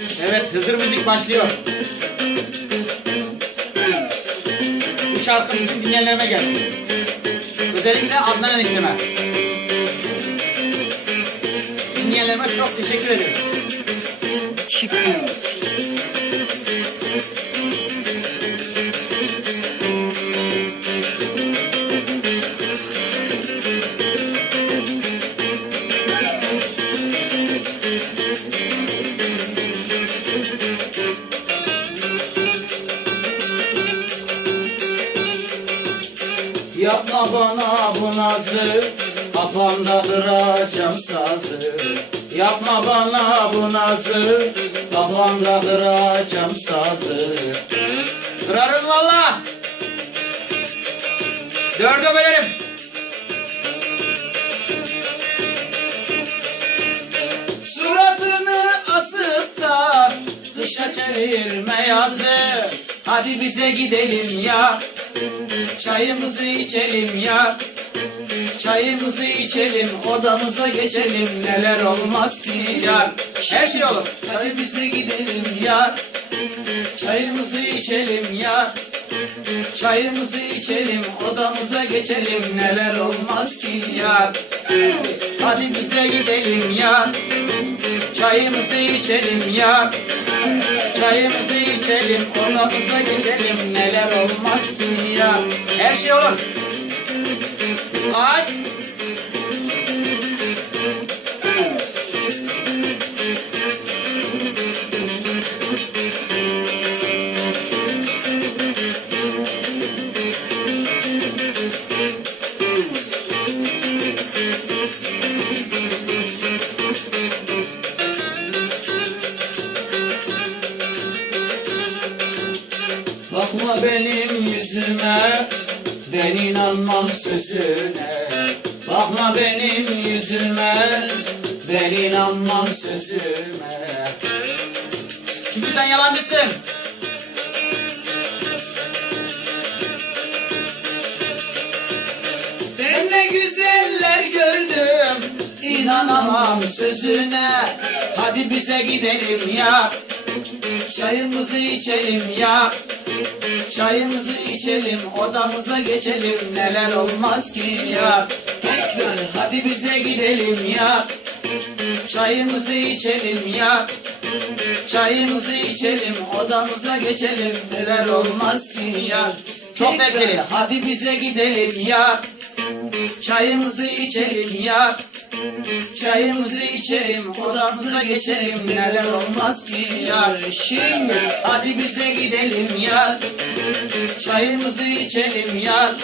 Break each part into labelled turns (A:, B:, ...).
A: Evet Hızır Müzik başlıyor. Bu şarkı bütün dinleyenlerime gelsin. Özellikle Adnan enişteme. Dinleyenlerime çok teşekkür ederim.
B: Yapma bana bu nazı Kafamda kıracağım sazı Yapma bana bu nazı Kafamda kıracağım sazı
A: Kırarım valla. Dörde bölerim.
B: Dışa çevirme yazı. Hadi bize gidelim ya. Çayımızı içelim ya. Çayımızı içelim odamıza geçelim. Neler olmaz ki ya.
A: Her şey olur.
B: Hadi bize gidelim ya. Çayımızı içelim ya. Çayımızı içelim odamıza geçelim. Neler olmaz ki ya
A: Hadi bize gidelim ya. Çayımızı içelim ya. Çayımızı içelim, odamıza geçelim. Neler olmaz ki ya. Her şey olur. Hadi.
B: Bakma benim yüzüme Ben inanmam sözüne Bakma benim yüzüme Ben inanmam sözüme
A: Çünkü sen yalancısın.
B: İnanamam sözüne Hadi bize gidelim ya. Çayımızı içelim ya. Çayımızı içelim odamıza geçelim. Neler olmaz ki ya. Tekrar hadi bize gidelim ya. Çayımızı içelim ya. Çayımızı içelim odamıza geçelim. Neler olmaz ki ya.
A: Çok
B: Tekrar. Hadi bize gidelim ya. Çayımızı içelim ya Çayımızı içelim odamıza geçelim. Neler olmaz ki ya Şimdi hadi bize gidelim ya Çayımızı içelim ya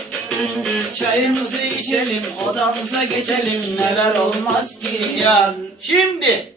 B: Çayımızı içelim odamıza geçelim. Neler olmaz ki ya
A: Şimdi